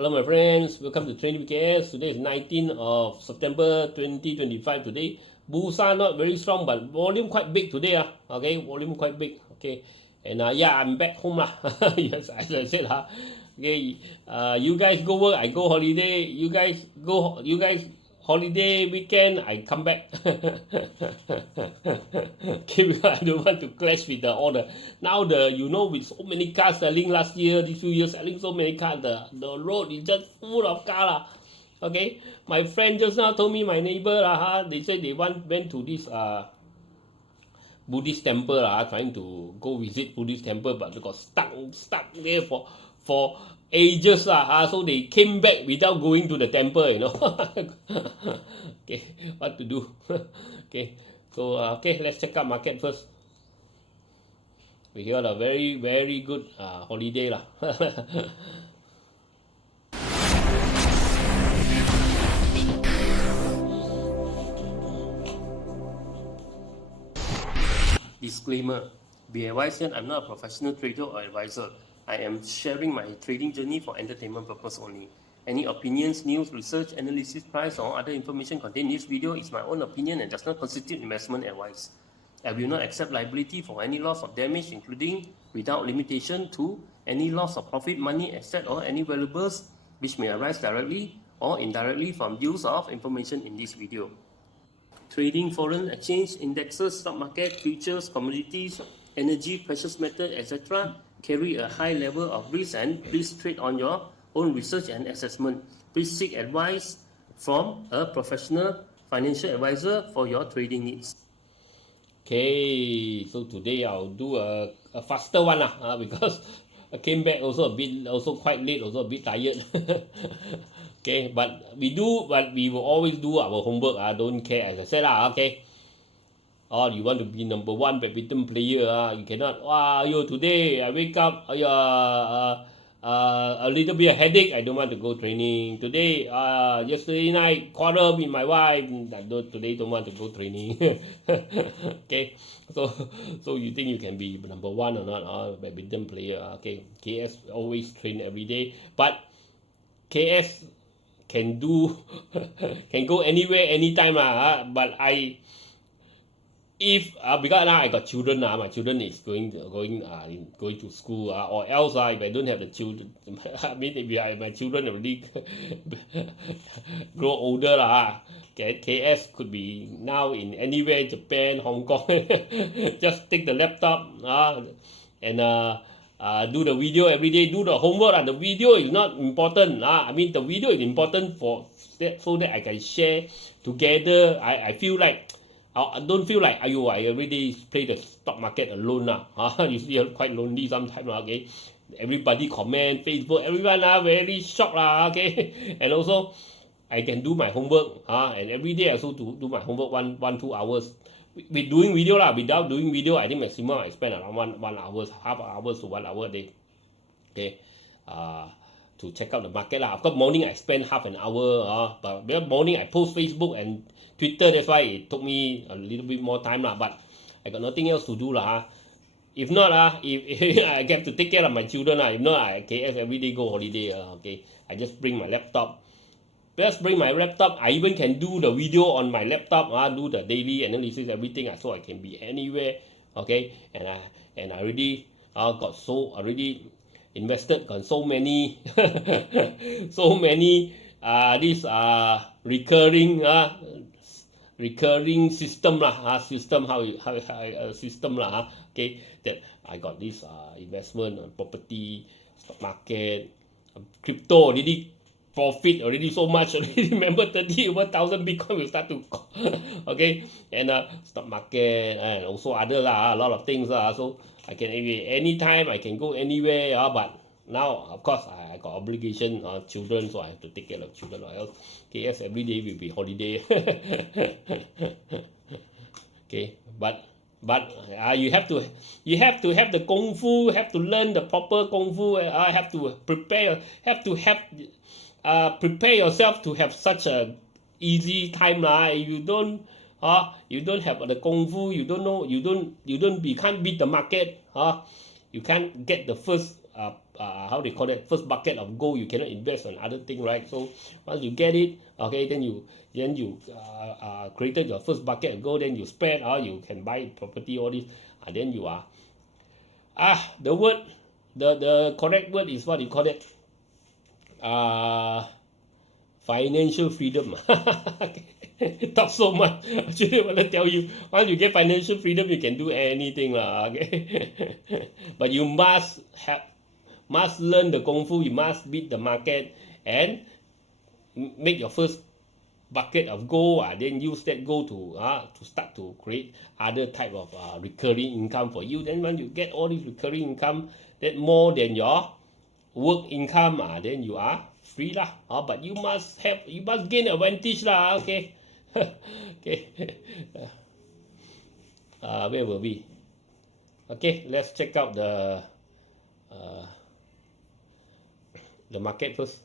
Hello my friends, welcome to Training KS. Today is 19th of September 2025. Today, BURSA not very strong, but volume quite big today. Okay, volume quite big. Okay, and yeah, I'm back home yes, as I said okay, you guys go work, I go holiday. You guys holiday weekend, I come back. Okay, because I don't want to clash with all the now with so many cars selling last year, these few years selling so many cars, the road is just full of cars. Okay, my friend just now told me, my neighbor they said they went to this Buddhist temple trying to go visit Buddhist temple, but they got stuck there for ages so they came back without going to the temple, Okay, what to do? Okay, so okay, let's check out market first. We got a very, very good holiday Disclaimer: be advised that I'm not a professional trader or advisor. I am sharing my trading journey for entertainment purpose only. Any opinions, news, research, analysis, price, or other information contained in this video is my own opinion and does not constitute investment advice. I will not accept liability for any loss or damage, including, without limitation to, any loss of profit, money, asset, or any valuables which may arise directly or indirectly from use of information in this video. Trading foreign exchange, indexes, stock market, futures, commodities, energy, precious metal, etc. carry a high level of risk, and please trade on your own research and assessment. Please seek advice from a professional financial advisor for your trading needs. Okay, so today I'll do a faster one because I came back also quite late, also a bit tired. Okay, but we will always do our homework. I don't care, as I said okay. Oh, you want to be number one badminton player you cannot. Today I wake up a little bit of headache, I don't want to go training. Today yesterday night quarrel with my wife, today don't want to go training. Okay, so you think you can be number one or not? Badminton player. Okay, KS always train every day, but KS can do can go anywhere anytime but because now I got children my children is going to school or else if I don't have the children, I mean if my children already grow older KS could be now in anywhere, Japan, Hong Kong. Just take the laptop and do the video every day, do the homework. The video is not important. I mean the video is important so that I can share together. I feel like I don't feel like I every day play the stock market alone you feel quite lonely sometimes okay. Everybody comment, Facebook, everyone very shocked okay. And also I can do my homework and every day I also do my homework 1-2 hours. With doing video without doing video, I think maximum I spend around 1 hour, half hours to 1 hour a day. Okay, to check out the market Of course, morning I spend half an hour but morning I post Facebook and Twitter. That's why it took me a little bit more time but I got nothing else to do If not if I have to take care of my children if not I KS every day go holiday okay. I just bring my laptop. I even can do the video on my laptop do the daily analysis, everything so I can be anywhere. Okay, and I already already invested on so many these recurring system system okay, that I got this investment on property, stock market, crypto already profit already so much already. Remember 30,000 Bitcoin will start to okay, and stock market and also other a lot of things so I can anytime I can go anywhere but now of course I got obligation children, so I have to take care of children or else KS every day will be holiday. Okay, but you have to have the kung fu, have to learn the proper kung fu. Have to prepare yourself to have such a easy time if you don't have the kung fu, you can't beat the market you can't get the first how they call it, first bucket of gold, you cannot invest on other thing, right? So once you get it, okay, then you created your first bucket of gold, then you spread, or you can buy property, all this, then you are the word, the correct word is what you call it, financial freedom. Talk so much. Actually, I want to tell you, once you get financial freedom, you can do anything, okay? But you must learn the kung fu. You must beat the market and make your first bucket of gold. Then use that gold to start to create other type of recurring income for you. Then when you get all this recurring income, that more than your work income, then you are free lah. But you must gain advantage lah. Okay. Okay. Where were we? Okay, let's check out the market first.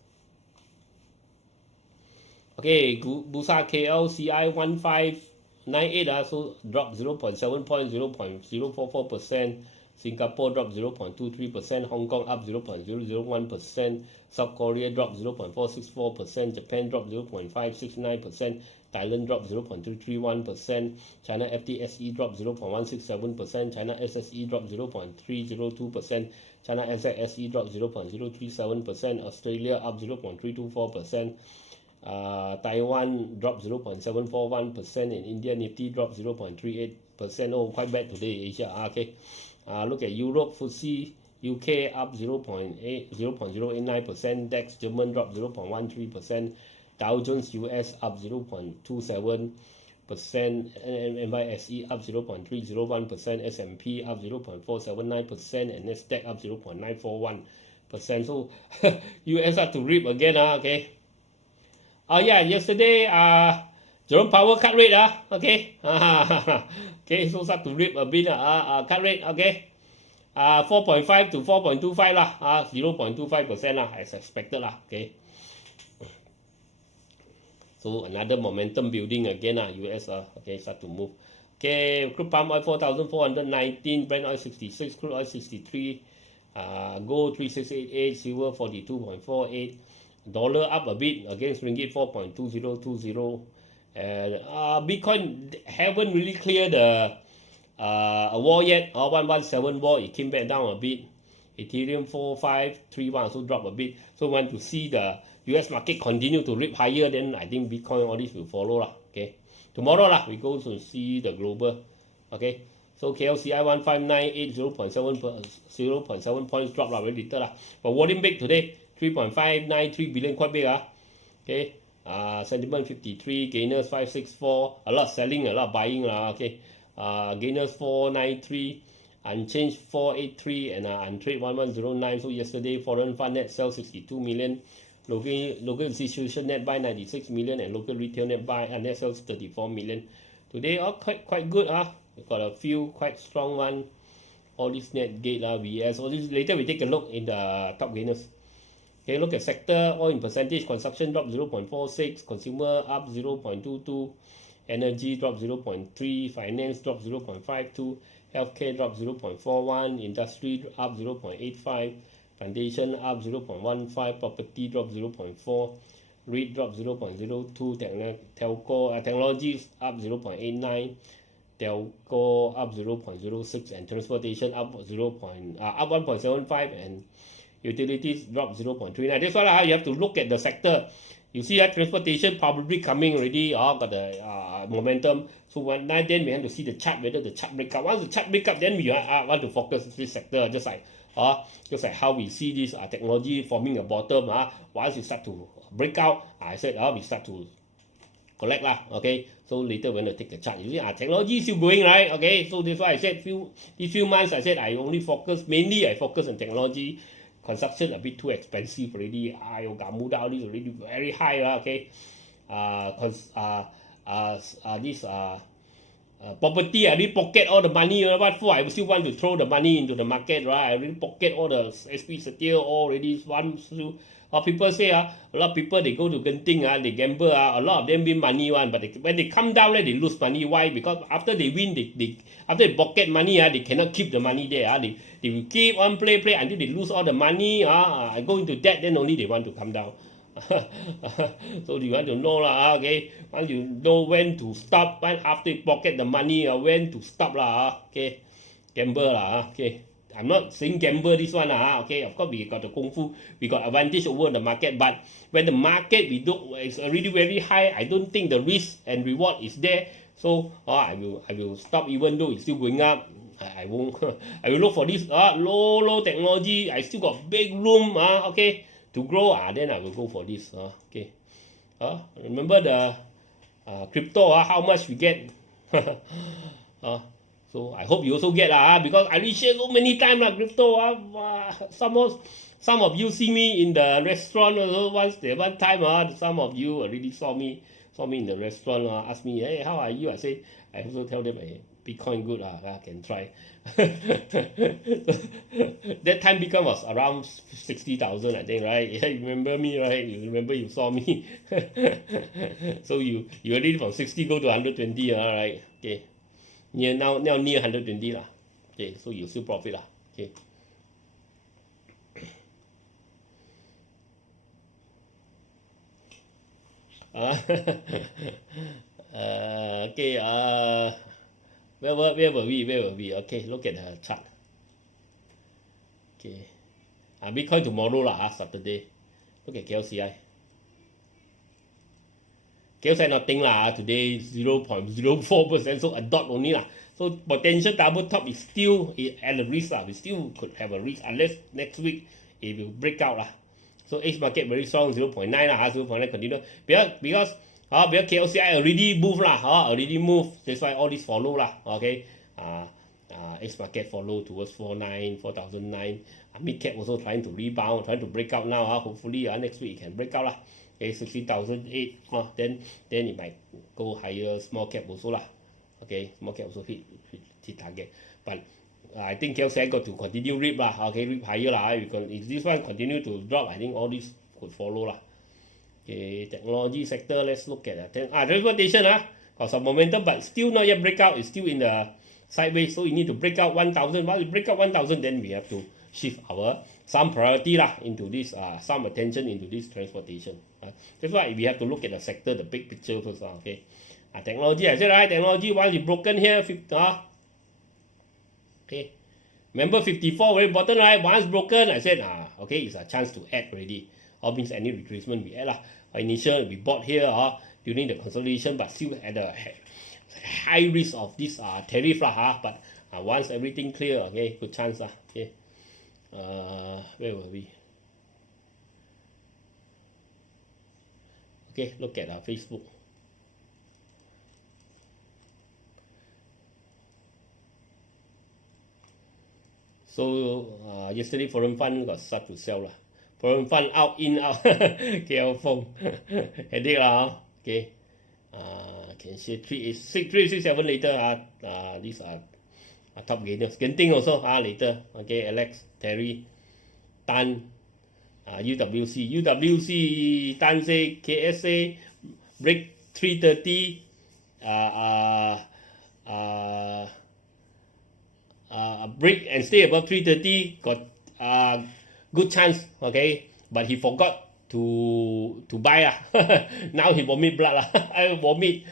Okay, BURSA KLSE 1598, so drop 0.7 points, 0.044%. Singapore dropped 0.23%, Hong Kong up 0.001%, South Korea dropped 0.464%, Japan dropped 0.569%, Thailand dropped 0.331%, China FTSE dropped 0.167%, China SSE dropped 0.302%, China NZSE dropped 0.037%, Australia up 0.324%, Taiwan dropped 0.741%, and India Nifty dropped 0.38%. Oh, quite bad today, Asia. Okay. Look at Europe, FTSE UK up 0.089%, DAX German dropped 0.13%, Dow Jones US up 0.27%, NYSE up 0.301%, S&P up 0.479%, and Nasdaq up 0.941%. So US have to rip again, okay. Yeah, yesterday Jerome Powell cut rate, okay. Okay, so start to rip a bit, cut rate, okay. 4.5 to 4.25 lah, 0.25% lah, as expected lah, okay. So another momentum building again, US, okay, start to move. Okay, crude palm oil 4,419, Brent oil 66, crude oil 63, gold 3688, silver 42.48, dollar up a bit against ringgit 4.2020. Bitcoin haven't really cleared the a war yet, 117 war. It came back down a bit. Ethereum 4531 also dropped a bit. So want to see the US market continue to rip higher, then I think Bitcoin, all this will follow lah. Okay, tomorrow lah we go to see the global. Okay, so KLCI 1598 0.7 points drop lah, very little lah. But volume big today, 3.593 billion, quite big. Okay. Sentiment 53, gainers 564, a lot selling, a lot buying okay. Gainers 493, unchanged 483, and untrade 1109. So yesterday foreign fund net sell 62 million, local institution net buy 96 million, and local retail net buy net sales 34 million. Today quite good. We got a few quite strong one. All this net gate VS, all this later we take a look in the top gainers. Okay, look at sector, oil in percentage, consumption dropped 0.46, consumer up 0.22, energy dropped 0.3, finance dropped 0.52, healthcare dropped 0.41, industry up 0.85, foundation up 0.15, property dropped 0.4, REIT dropped 0.02, telco, technologies up 0.89, telco up 0.06, and transportation up 1.75, and utilities drop 0.39. That's why you have to look at the sector. You see that transportation probably coming already, got the momentum. So then we have to see the chart, whether the chart break up. Once the chart break up, then we want to focus this sector, just like how we see this technology forming a bottom. Once you start to break out, I said we start to collect lah. Okay, so later we're going to take the chart. You see, technology is still going, right? Okay, so that's why I said these few months I said I focus on technology. Construction a bit too expensive already. Gamuda all this already very high, okay. This property, I really pocket all the money. What for? I still want to throw the money into the market, right? I really pocket all the SP Setia already. People say a lot of people they go to Genting, they gamble, a lot of them win money one, but when they come down, they lose money. Why? Because after they win, after they pocket money, they cannot keep the money there. They will keep on play until they lose all the money. Go into debt, then only they want to come down. So you want to know lah, okay? Once you know when to stop, when after you pocket the money, when to stop lah, okay? Gamble lah, okay? I'm not saying gamble this one okay? Of course we got the kung fu, we got advantage over the market, but when the market is already very high, I don't think the risk and reward is there. So I will stop even though it's still going up. I won't. I will look for this low technology. I still got big room, okay? To grow, then I will go for this. Okay. Remember the crypto, how much we get? So I hope you also get because I already shared so many times crypto. Some of you see me in the restaurant also one time. Some of you already saw me in the restaurant. Ask me, hey, how are you? I also tell them, hey, Bitcoin good, I can try. That time Bitcoin was around 60,000, I think, right? Yeah, you remember me, right? You remember you saw me. So you already from 60 go to 120, right? Okay. Now near 120 lah. Okay, so you still profit lah. Okay. Okay. Where were we? Okay, look at the chart. Okay. Bitcoin tomorrow lah, Saturday. Look at KLCI. KLCI nothing lah, today 0.04%, so a dot only lah. So potential double top is still at a risk lah. We still could have a risk unless next week it will break out lah. So H market very strong, 0.9 lah, 0.9 continue. Because KLCI already moved lah, already moved. That's why all this follow lah, okay. H market follow towards 4,009. Mid cap also trying to rebound, trying to break out now. Hopefully next week it can break out lah. Okay, 60,008. Then it might go higher. Small cap also lah. Okay, small cap also hit target. But I think KLCI got to continue rip lah. Okay, rip higher lah. If this one continue to drop, I think all this could follow lah. Okay, technology sector, let's look at that. Transportation got some momentum, but still not yet break out. It's still in the sideways, so you need to break out 1,000. Once we break out 1,000, then we have to shift some priority into this, some attention into this transportation. That's why we have to look at the sector, the big picture first. Okay, technology, I said right, technology once it's broken here, okay. Remember 54 very important, right? Once broken, I said okay, it's a chance to add already. All means any retracement we add lah. Initial we bought here during the consolidation, but still at a high risk of this tariff lah. But once everything clear, okay, good chance lah. Okay. Where were we? Okay, look at our Facebook. So yesterday foreign fund got start to sell lah. Foreign fund out, in, out. KL phone. Headache lah. Okay. Can see 367 later. These are top gainers. Genting also later. Okay, Alex, Terry, Tan, UWC, Tan say KSA break 330. Break and stay above 330. Got good chance, okay, but he forgot to buy now he vomit blood vomit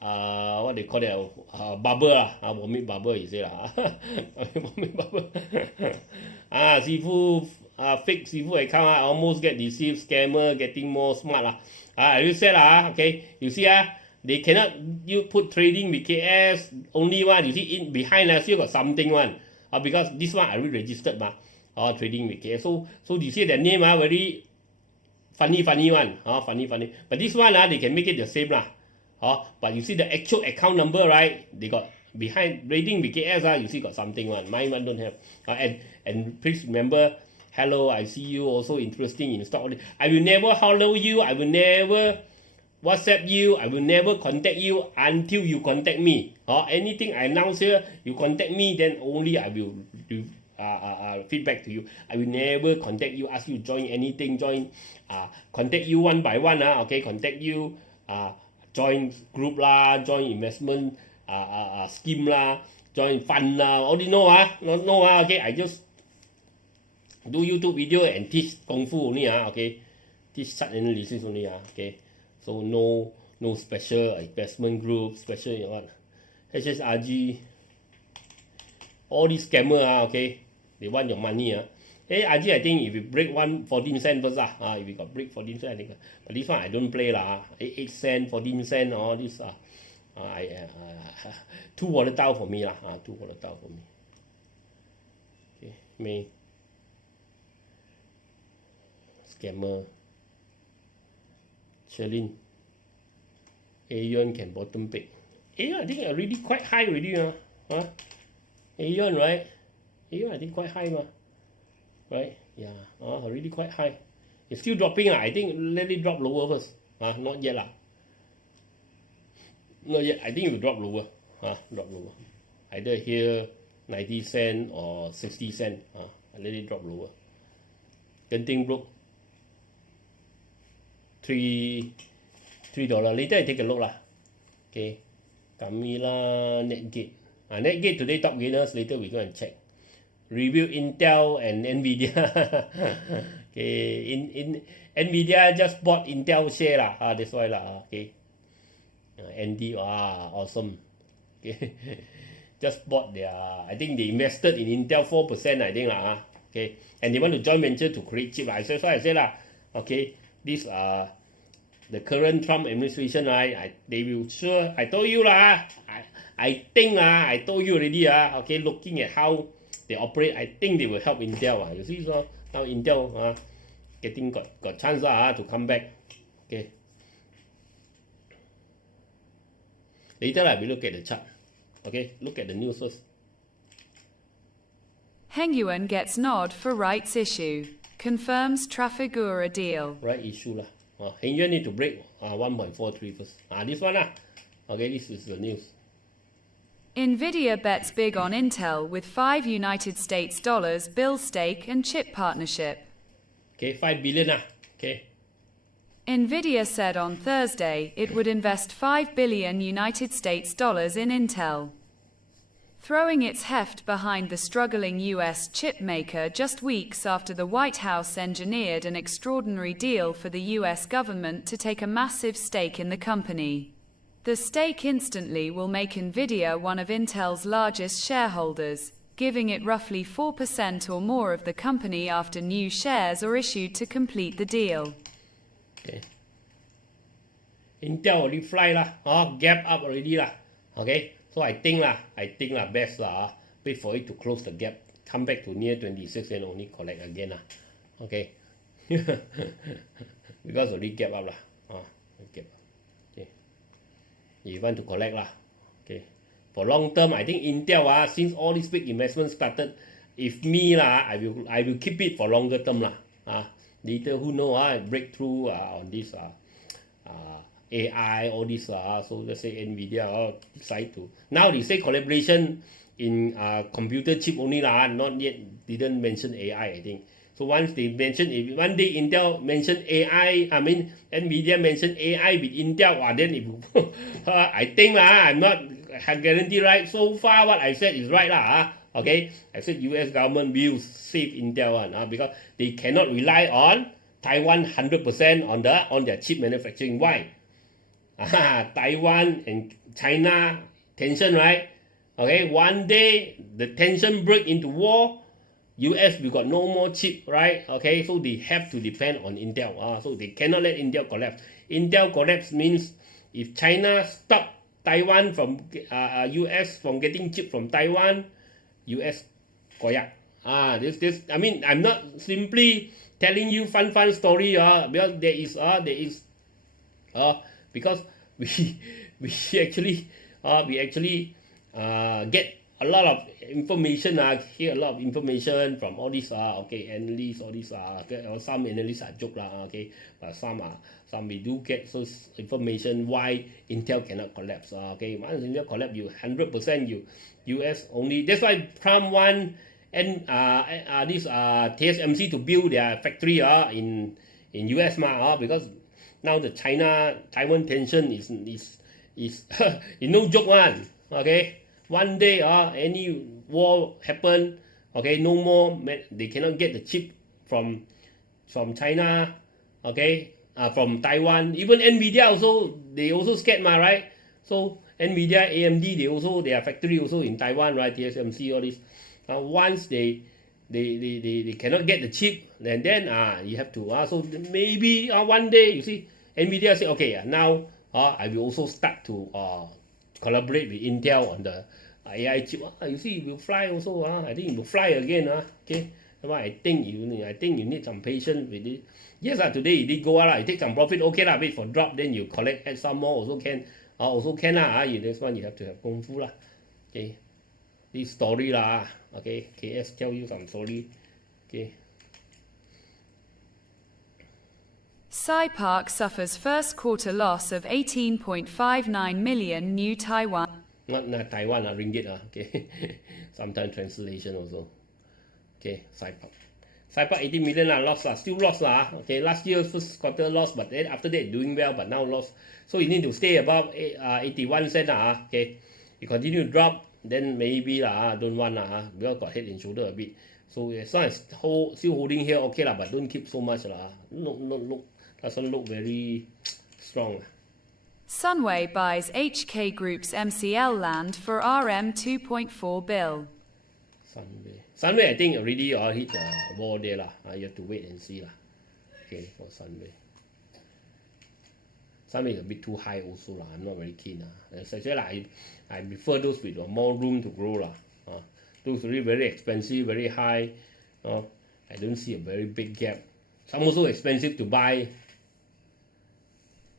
what they call that bubble vomit bubble he say vomit bubble Sifu fake Sifu account almost get deceived, scammer getting more smart you said okay, you see they cannot you put trading with KS only one, you see in behind still got something one. Because this one I already registered trading with KS. So you see the name very funny one. Funny. But this one they can make it the same but you see the actual account number, right? They got behind trading with KS you see got something one. Mine one don't have. And please remember, hello, I see you also interesting in stock. I will never follow you. I will never WhatsApp you. I will never contact you until you contact me. Or anything I announce here, you contact me, then only I will do feedback to you. I will never contact you, ask you join anything, contact you one by one. Okay, contact you, join group lah, join investment scheme lah, join fund lah. Only okay, I just do YouTube video and teach Kung Fu only okay, teach chart analysis only okay. So no special investment group, special what, HSRG, all these scammer okay, they want your money RG, I think if you break 14 cent first if you got break 14 cent, I think, but this one I don't play 8 cent, 14 cent, all this too volatile for me too volatile for me. Okay, May scammer, Sherlin, EIDITON can bottom pick. EIDITON I think already quite high already EIDITON, right? EIDITON I think quite high right? Yeah, already quite high. It's still dropping I think let it drop lower first. Not yet Not yet. I think it will drop lower. Drop lower. Either here 90 cent or 60 cent. Let it drop lower. Genting broke $3. Later I take a look Okay. Camila, Netgate. Netgate today top gainers. Later we go and check. Review Intel and Nvidia. Okay. In Nvidia just bought Intel share that's why Okay. ND awesome. Okay. Just bought their. I think they invested in Intel 4%. I think Okay. And they want to join venture to create chip. That's why I say Okay. This the current Trump administration they will sure. I told you I think I told you already Okay. Looking at how they operate, I think they will help Intel You see so now Intel getting got chance to come back. Okay. Later we look at the chart. Okay, look at the news first. HENGYUAN gets nod for rights issue. Confirms Trafigura deal. Right issue HENGYUAN need to break 1.43 first. This one Okay, this is the news. Nvidia bets big on Intel with $5 United States bill stake and chip partnership. Okay, 5 billion Okay. Nvidia said on Thursday it would invest $5 billion United States in Intel, throwing its heft behind the struggling US chip maker just weeks after the White House engineered an extraordinary deal for the US government to take a massive stake in the company. The stake instantly will make Nvidia one of Intel's largest shareholders, giving it roughly 4% or more of the company after new shares are issued to complete the deal. Okay. Intel already fly gap up already Okay. So I think best wait for it to close the gap, come back to near 26 and only collect again Okay. Because already gap up gap. Okay. You want to collect Okay. For long term, I think Intel since all these big investments started, if me I will keep it for longer term Later who know breakthrough on this AI, all this so let's say Nvidia decide to. Now they say collaboration in computer chip only not yet, didn't mention AI I think. So once they mention, if one day Intel mention AI, I mean Nvidia mention AI with Intel, then it I think I'm not guarantee right. So far what I said is right Okay, I said US government will save Intel because they cannot rely on Taiwan 100% on their chip manufacturing. Why? Taiwan and China tension, right? Okay, one day the tension break into war, US we got no more chip, right? Okay, so they have to depend on Intel. So they cannot let Intel collapse. Intel collapse means if China stop Taiwan from US from getting chip from Taiwan, US koyak. This I mean I'm not simply telling you fun story because there is because we actually get a lot of information, hear a lot of information from all these, okay, analysts, all these, okay, or some analysts are joke, okay, but some we do get so information why Intel cannot collapse, okay, once Intel collapse, you 100% you US only, that's why Trump want and this TSMC to build their factory in US because now the Taiwan tension is is no joke one, okay. One day any war happen, okay, no more, they cannot get the chip from China, okay, from Taiwan. Even Nvidia also, they also scared right. So Nvidia, AMD, they also, their factory also in Taiwan, right, TSMC, all this. Once they cannot get the chip, then you have to so maybe one day you see Nvidia say, okay, now I will also start to collaborate with Intel on the AI chip. You see, it will fly also. I think it will fly again. Okay, I think you need some patience with it. Yes, today it did go out. You take some profit. Okay wait for drop, then you collect, add some more. Also can. This one you have to have kung fu Okay, this story Okay, KS tell you some story. Okay. CYPARK suffers first quarter loss of 18.59 million new Taiwan. Not Taiwan, ringgit. Okay. Sometimes translation also. Okay, CYPARK 18 million loss, still loss. Okay, last year first quarter loss, but then after that doing well, but now loss. So you need to stay above 81 cents. Okay, you continue to drop, then maybe don't want because got head and shoulder a bit. So as long as still holding here, okay but don't keep so much Look, doesn't look very strong. SUNWAY buys HK Group's MCL land for RM 2.4 bill. Sunway, I think already hit the wall there you have to wait and see Okay, for Sunway. Sunway is a bit too high also I'm not very keen As I said I prefer those with more room to grow Those really very expensive, very high. I don't see a very big gap. Some also expensive to buy.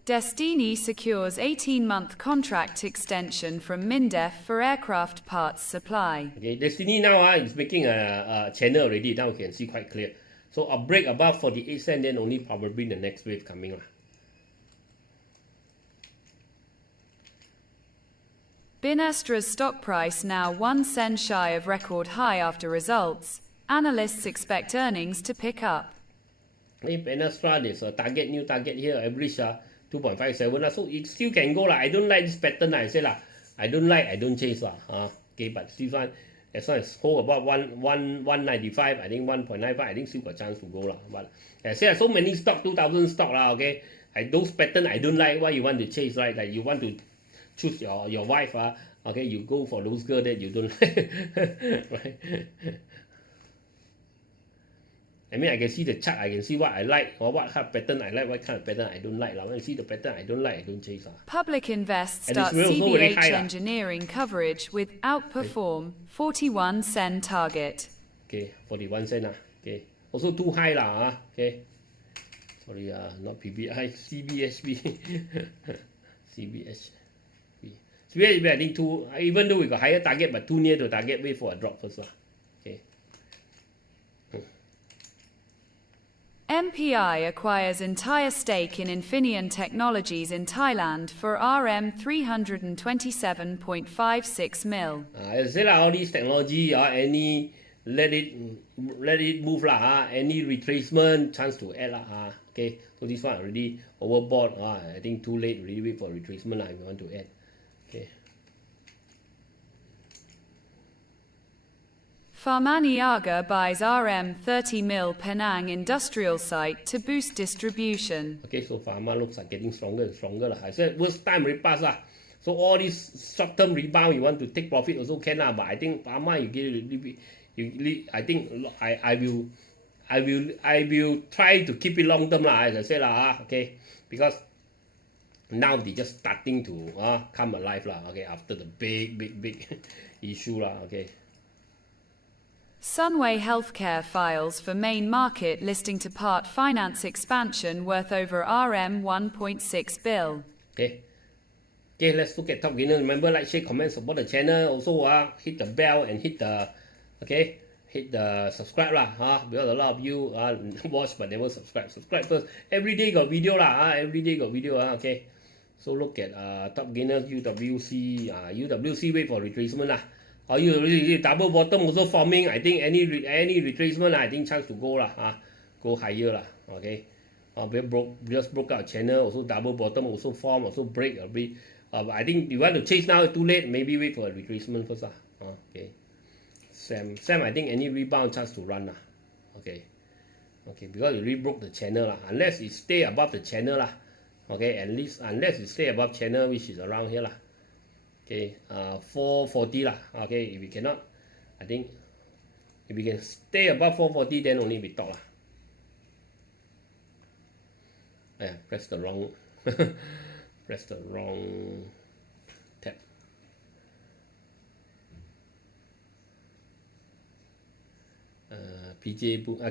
DESTINI secures 18-month contract extension from MINDEF for aircraft parts supply. Okay, DESTINI now is making a channel already. Now we can see quite clear. So a break above 48 cents, then only probably the next wave coming. Binestra's stock price now 1 cent shy of record high after results. Analysts expect earnings to pick up. Binestra, there's a new target here, average 2.57. So it still can go. I don't like this pattern. I say I don't like, I don't chase. Okay, but this one, as long as hold about 195, I think 1.95, I think still got chance to go. But I say so many stock, 2,000 stock. Okay, those pattern I don't like. Why you want to chase, right? Like you want to choose your wife, okay, you go for those girls that you don't like. Right? I mean, I can see the chart, I can see what I like, or what kind of pattern I like, what kind of pattern I don't like. When I see the pattern I don't like, I don't chase. Public Invest starts CBH engineering coverage with outperform 41 cent target. Okay, 41 cent. Okay, also too high okay. Sorry, not PBI, CBHB. CBHB, I think too, even though we got higher target, but too near to target, wait for a drop first. Okay. MPI acquires entire stake in Infineon Technologies in Thailand for RM 327.56 mil. I say all these technology any let it move any retracement chance to add okay. So this one already overbought. I think too late. Really wait for retracement if you want to add. Okay. Farmaniaga buys RM 30 mil Penang industrial site to boost distribution. Okay, so Pharma looks like getting stronger and stronger. I said worst time already pass. So all this short-term rebound, you want to take profit also can but I think Pharma I think I will try to keep it long term as I said okay, because now they just starting to come alive okay, after the big issue okay. SUNWAY Healthcare files for main market listing to part finance expansion worth over RM 1.6 bill. Okay. Okay, let's look at top gainer. Remember, like, share, comment, support the channel. Also, hit the bell and hit the subscribe lah. Because a lot of you watch but never subscribe. Subscribe first. Every day got video lah. Every day got video. Okay. So look at top gainer UWC. UWC wait for retracement lah. Double bottom also forming. I think any retracement I think chance to go lah. Go higher lah. Okay. Just broke out channel. Also double bottom also form. Also break a bit. I think you want to chase now, too late. Maybe wait for a retracement first lah. Okay. SAM I think any rebound chance to run lah. Okay. Because it rebroke the channel lah. Unless it stay above the channel lah. Okay, at least unless it stay above channel, which is around here lah. Okay, 440 lah. Okay, if we cannot, I think if we can stay above 440, then only we talk lah. Press the wrong tab.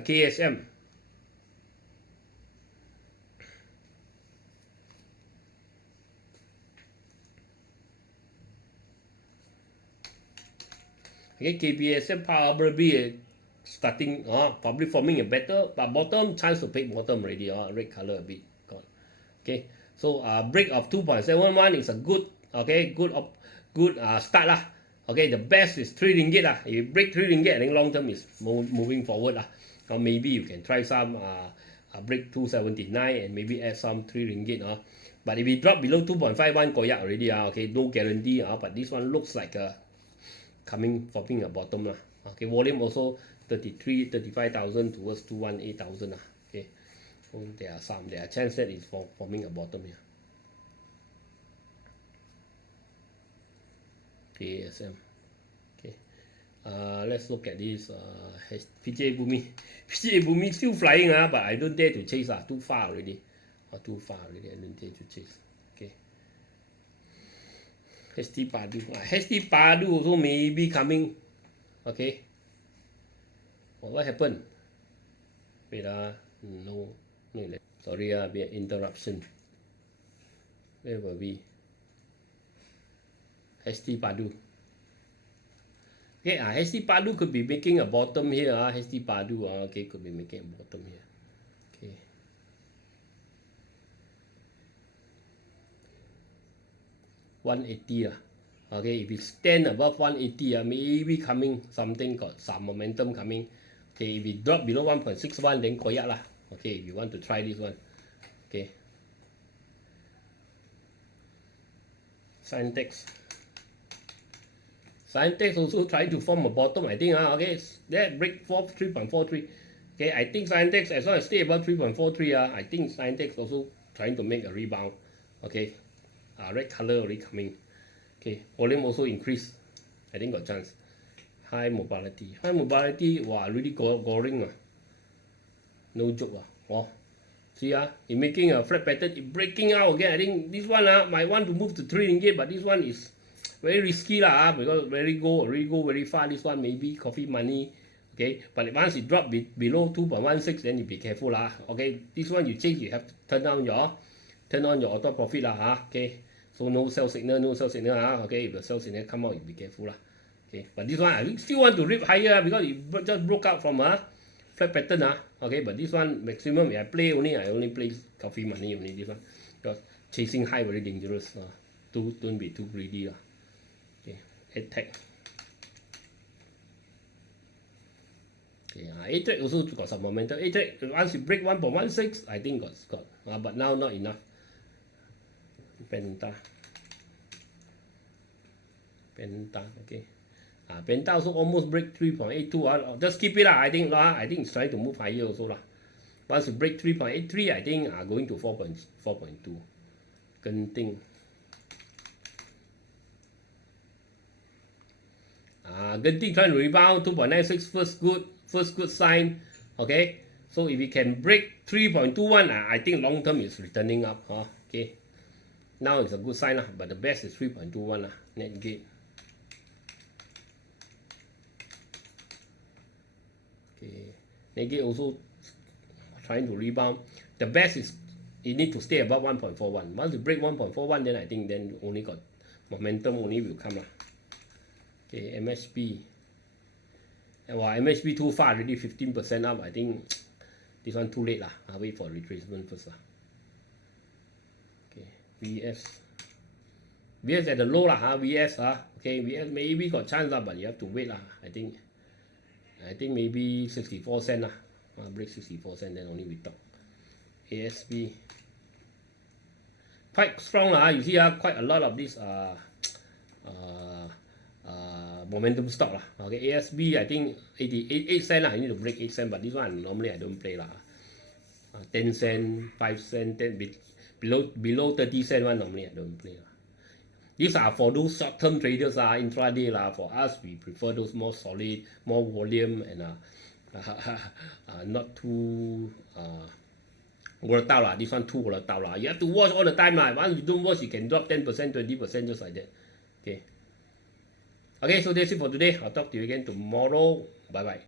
KSM. Okay, KBSM probably starting, probably forming a better, but bottom, chance to pick bottom already, red color a bit. Okay, so break of 2.71 is a good, good start lah. Okay, the best is 3 ringgit lah. If you break 3 ringgit, I think long term is moving forward lah. Or maybe you can try some break 279 and maybe add some 3 ringgit. But if we drop below 2.51, koyak already. Okay, no guarantee. But this one looks like forming a bottom lah. Okay, volume also 35,000 towards 218,000 lah. Okay, so there are chance that it's forming a bottom here. KSM. Okay, let's look at this PJBUMI. PJBUMI still flying but I don't dare to chase too far already. I don't dare to chase. Okay. HT Padu also maybe coming. Okay. What happened? Wait no. Sorry be an interruption. Where were we? HT Padu. Okay, HT Padu could be making a bottom here. HT Padu okay, could be making a bottom here. Okay. $180 okay, if it stand above 180 maybe coming something, got some momentum coming. Okay, if it drop below 1.61 then koyak lah. Okay, if you want to try this one. Okay, SCIENTX also trying to form a bottom, I think. Okay, that break 3.43. Okay, I think SCIENTX as long as stay above 3.43 I think SCIENTX also trying to make a rebound. Okay, red color already coming. Okay, volume also increase. I think got chance. High mobility, wow, really goring. No joke. Wow. See it making a flat pattern, it breaking out again. I think this one might want to move to 3 ringgit, but this one is very risky lah, because really go very far. This one maybe coffee money. Okay, but once it drop below 2.16, then you be careful lah. Okay, this one you change, you have to turn on your auto profit lah. Okay, so no sell signal. Okay, if the sell signal come out, you be careful lah. Okay, but this one I still want to rip higher because it just broke out from flat pattern. Okay, but this one maximum I only play coffee money only. This one because chasing high very dangerous. Don't be too greedy lah. Okay, attack. Okay, A-Track also got some momentum. A-Track once you break 1.16, I think got but now not enough. Penta. Okay. Penta also almost break 3.82. Just keep it I think it's trying to move higher also lah. Once you break 3.83, I think going to 4.2. Genting. Genting trying to rebound 2.96. First good sign. Okay, so if we can break 3.21, I think long term is returning up. Okay, now it's a good sign lah, but the best is 3.21 net gate. Okay, net gate also trying to rebound. The best is it need to stay above 1.41. Once you break 1.41, then I think then only got momentum only will come lah. Okay, MSB. Well, MSB too far already, 15% up. I think this one too late lah. I'll wait for retracement first lah. Okay, VS at the low lah, VS okay, VS maybe got chance lah, but you have to wait lah. I think maybe 64 cent lah. Break 64 cent, then only we talk. ASB quite strong lah. You see quite a lot of this momentum stock lah. Okay, ASB I think 8 cent lah. I need to break 8 cent, but this one normally I don't play lah. 10 cent, 5 cent, 10 below 30 cent one normally I don't play lah. These are for those short-term traders intraday lah. For us, we prefer those more solid, more volume, and not too volatile lah. This one too volatile lah. You have to watch all the time lah. Once you don't watch, you can drop 10%, 20% just like that. Okay. Okay, so that's it for today. I'll talk to you again tomorrow. Bye bye.